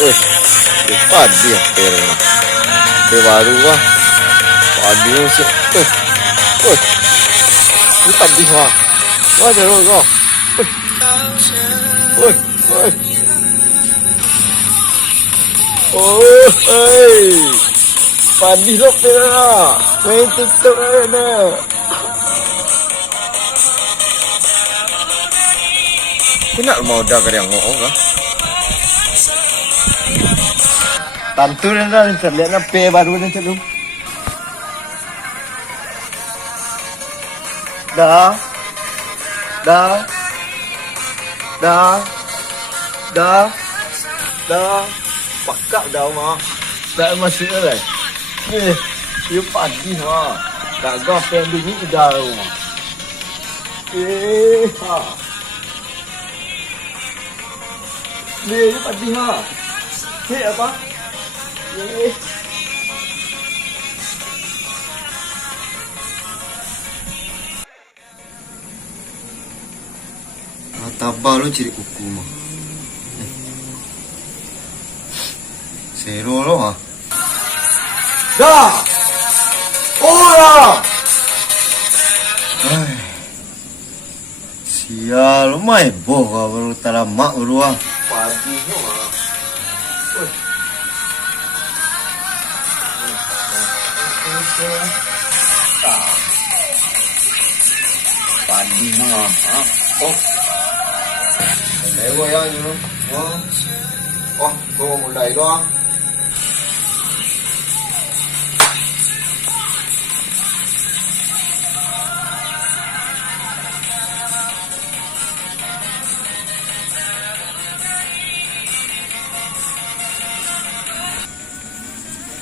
Wih, padi ya perna. Baru wah. Padi sih. Wih, ini padi wah. Wah, terus wah. Wih, wih. Oh, hey. Padi lo perna. Main TikTok na. Kena mau dah kerja ngomong kah? Tantu na terlihat na pe baru na celum. Dah, dah, dah, dah, dah. Pakak dah mah. Dah masuk lah. You pagi mah. Tak gak pen bunyi dah mah. Ha. Ni pagi ha. Hei apa? Tabah lo ciri kuku mah. Zero lo ah. Dah. Ora. Ai. Sial mai boh baru talamak baru ah. Pagi lo ah. Padi mah. Oh. Lewo ya you. Oh, cô mulai đó.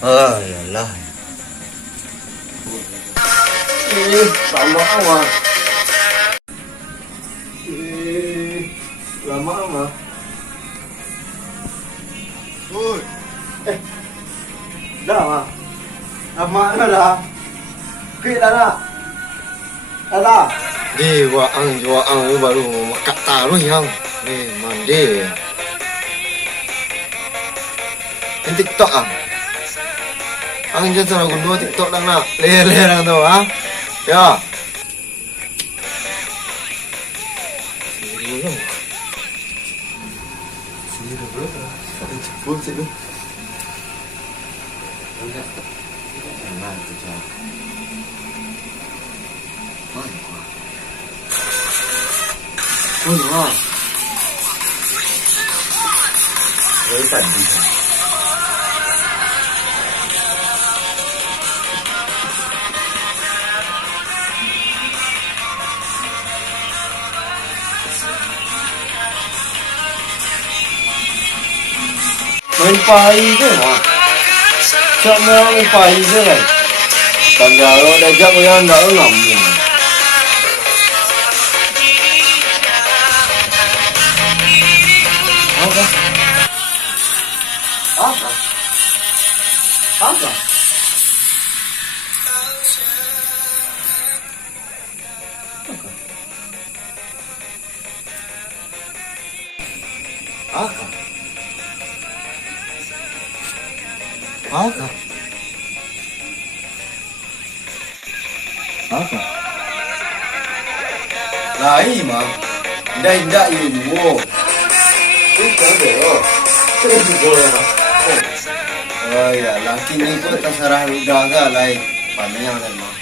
Yalah. Lama amat. Lama amat. Oi. Dah mah. Lama dah. Kira dah. Dah. Dewa ang baru makat taruh yang. Mandi. Ini TikTok ah. Ang dyan sa nagundo, TikTok lang na. Layer lang to, ha? Ya. Siro bro. Ada cepul sih tu. Enggak. Enak tu cak. Oh, wah. Ini tadi. Main pai je lah. Cak merah main pai je lah. Dan kalau dah jap yang dah ngam je. Apa? Apa? Apa? Apa? Apa? Apa? Lain mah. Tidak you. Itu deh. Itu boleh mah. Oh ya, laki ni pun terserah udah agak lain. Panjang kan mah.